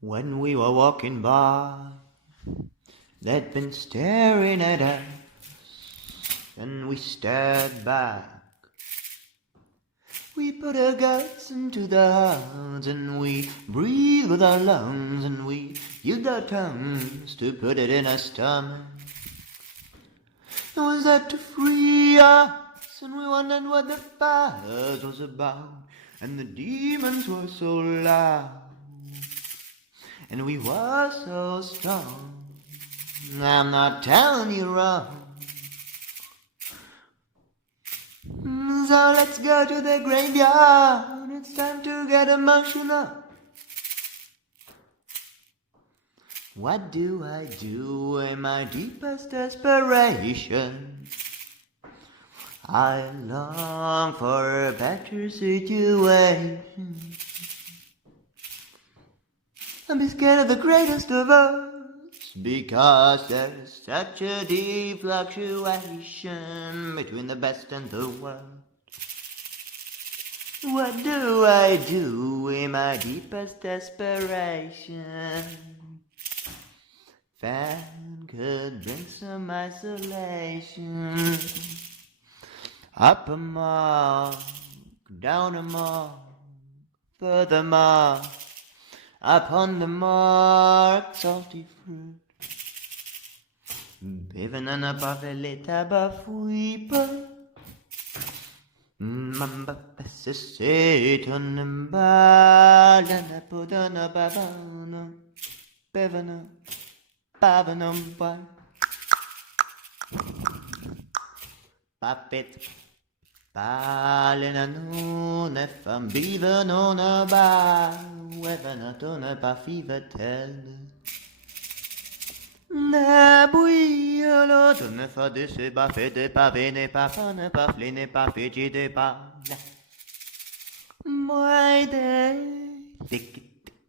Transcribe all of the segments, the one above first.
When we were walking by, they'd been staring at us, and we stared back. We put our guts into the hearts, and we breathe with our lungs, and we used our tongues to put it in our stomach. It was that to free us, and we wondered what the fires was about, and the demons were so loud, and we were so strong. I'm not telling you wrong. So let's go to the graveyard. It's time to get emotional. What do I do in my deepest desperation? I long for a better situation. I'm scared of the greatest of us, because there's such a deep fluctuation between the best and the worst. What do I do in my deepest desperation? Fan could bring some isolation. Up a mark, down a mark, further mark. Upon the mark, salty fruit. Bevenana paveleta bafuipa. Mamba pesseton balana podana babana. Bevana babanum ba. Papet. Balena non e fan vive non a ba. Wevenatone pa fivetelle. Ne bouillolo, tu ne fa de se ba fe de pa vene pa fa ne pa fle ne pa fegi de pa. Moi de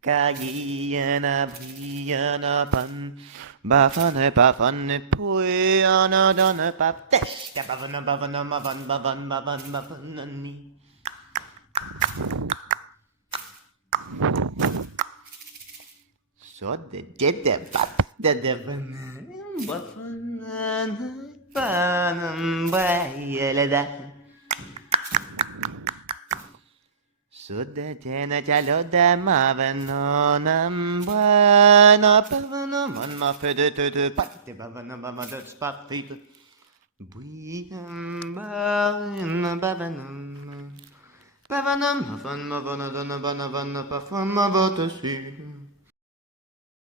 tikayena briana pan. Ba fa ne pa fan ne pui ana done pa testa bavana bavana mavan bavan bavan bavanani. Så det bap det banan så det tjänar jaloda mavanonam bana bavanam man ma fede patte bavanam bavadas papite buiam bavanam bavanam bavanam bavanam bavanam bavanam bavanam